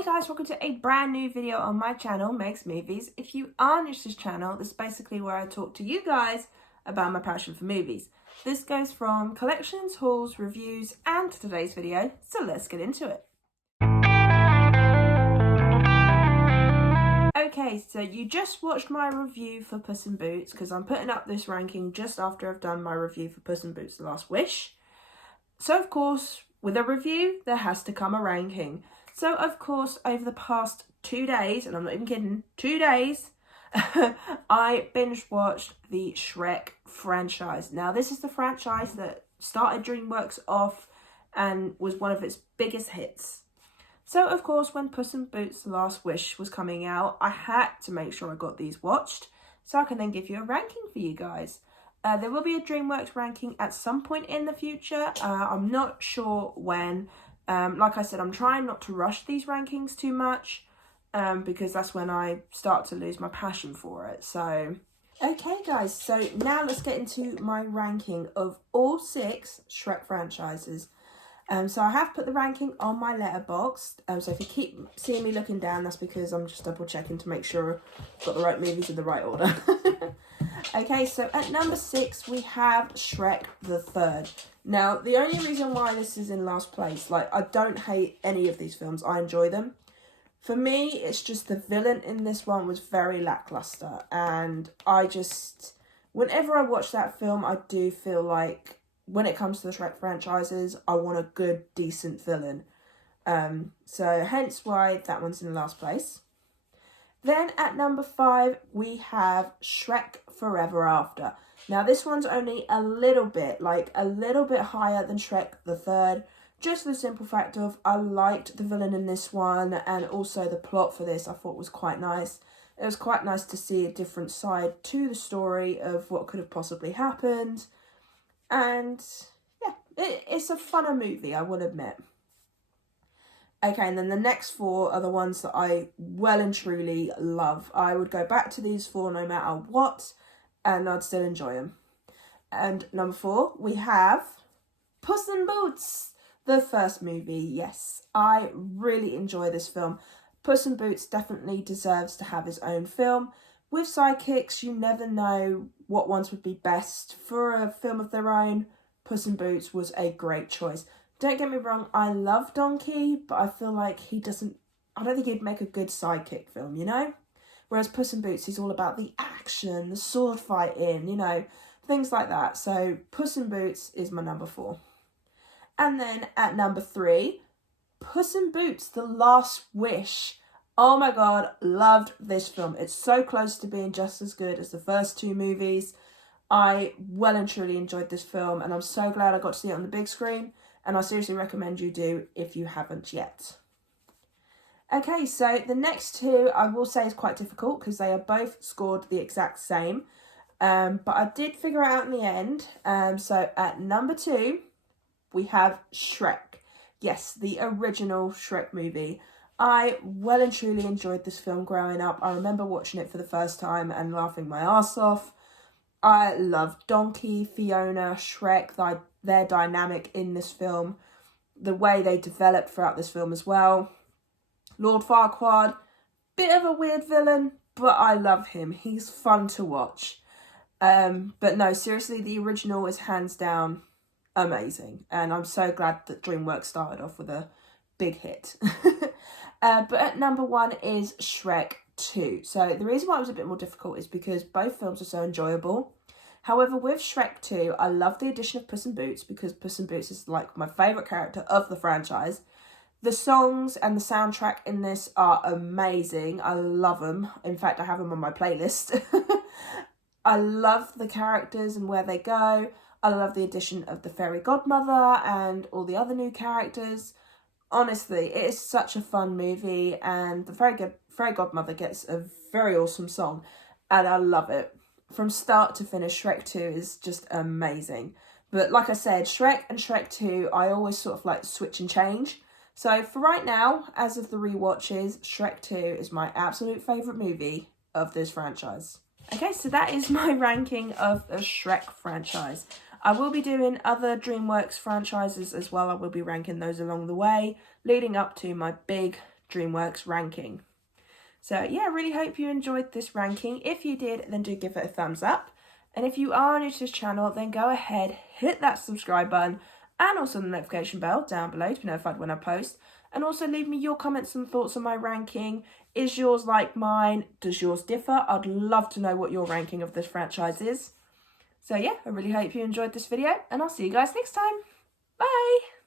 Hey guys, welcome to a brand new video on my channel, Meg's Movies. If you are new to this channel, this is basically where I talk to you guys about my passion for movies. This goes from collections, hauls, reviews, and today's video, so let's get into it. Okay, so you just watched my review for Puss in Boots, because I'm putting up this ranking just after I've done my review for Puss in Boots The Last Wish. So of course, with a review, there has to come a ranking. So of course, over the past 2 days, and I'm not even kidding, 2 days, I binge watched the Shrek franchise. Now this is the franchise that started DreamWorks off and was one of its biggest hits. So of course, when Puss in Boots The Last Wish was coming out, I had to make sure I got these watched so I can then give you a ranking for you guys. There will be a DreamWorks ranking at some point in the future. I'm not sure when. Like I said, I'm trying not to rush these rankings too much because that's when I start to lose my passion for it. So, okay guys, so now let's get into my ranking of all 6 Shrek franchises. So I have put the ranking on my Letterboxd. So if you keep seeing me looking down, that's because I'm just double checking to make sure I've got the right movies in the right order. Okay, so at number 6, we have Shrek the Third. Now, the only reason why this is in last place, like, I don't hate any of these films. I enjoy them. For me, it's just the villain in this one was very lackluster. And I just, whenever I watch that film, I do feel like, when it comes to the Shrek franchises, I want a good, decent villain. So hence why that one's in last place. Then at number 5, we have Shrek Forever After. Now this one's only a little bit higher than Shrek the Third. Just for the simple fact of I liked the villain in this one, and also the plot for this I thought was quite nice. It was quite nice to see a different side to the story of what could have possibly happened. And yeah, it's a funner movie, I will admit. Okay, and then the next 4 are the ones that I well and truly love. I would go back to these 4 no matter what, and I'd still enjoy them. And number 4, we have Puss in Boots, the first movie. Yes, I really enjoy this film. Puss in Boots definitely deserves to have his own film. With sidekicks, you never know what ones would be best. For a film of their own, Puss in Boots was a great choice. Don't get me wrong, I love Donkey, but I feel like I don't think he'd make a good sidekick film, you know? Whereas Puss in Boots, he's all about the action, the sword fighting, you know, things like that. So Puss in Boots is my number 4. And then at number 3, Puss in Boots, The Last Wish. Oh my god, loved this film. It's so close to being just as good as the first 2 movies. I well and truly enjoyed this film, and I'm so glad I got to see it on the big screen. And I seriously recommend you do if you haven't yet. Okay, so the next 2 I will say is quite difficult because they are both scored the exact same. But I did figure it out in the end. So at number 2, we have Shrek. Yes, the original Shrek movie. I well and truly enjoyed this film growing up. I remember watching it for the first time and laughing my ass off. I love Donkey, Fiona, Shrek, their dynamic in this film, the way they developed throughout this film as well. Lord Farquaad, bit of a weird villain, but I love him. He's fun to watch. But no, seriously, the original is hands down amazing. And I'm so glad that DreamWorks started off with a big hit. But at number 1 is Shrek 2. So the reason why it was a bit more difficult is because both films are so enjoyable. However, with Shrek 2, I love the addition of Puss in Boots because Puss in Boots is like my favourite character of the franchise. The songs and the soundtrack in this are amazing. I love them. In fact, I have them on my playlist. I love the characters and where they go. I love the addition of the fairy godmother and all the other new characters. Honestly, it is such a fun movie, and the fairy godmother gets a very awesome song, and I love it. From start to finish, Shrek 2 is just amazing. But like I said, Shrek and Shrek 2, I always sort of like switch and change. So for right now, as of the rewatches, Shrek 2 is my absolute favourite movie of this franchise. Okay, so that is my ranking of the Shrek franchise. I will be doing other DreamWorks franchises as well. I will be ranking those along the way, leading up to my big DreamWorks ranking. So yeah, I really hope you enjoyed this ranking. If you did, then do give it a thumbs up. And if you are new to this channel, then go ahead, hit that subscribe button and also the notification bell down below to be notified when I post. And also leave me your comments and thoughts on my ranking. Is yours like mine? Does yours differ? I'd love to know what your ranking of this franchise is. So yeah, I really hope you enjoyed this video and I'll see you guys next time. Bye!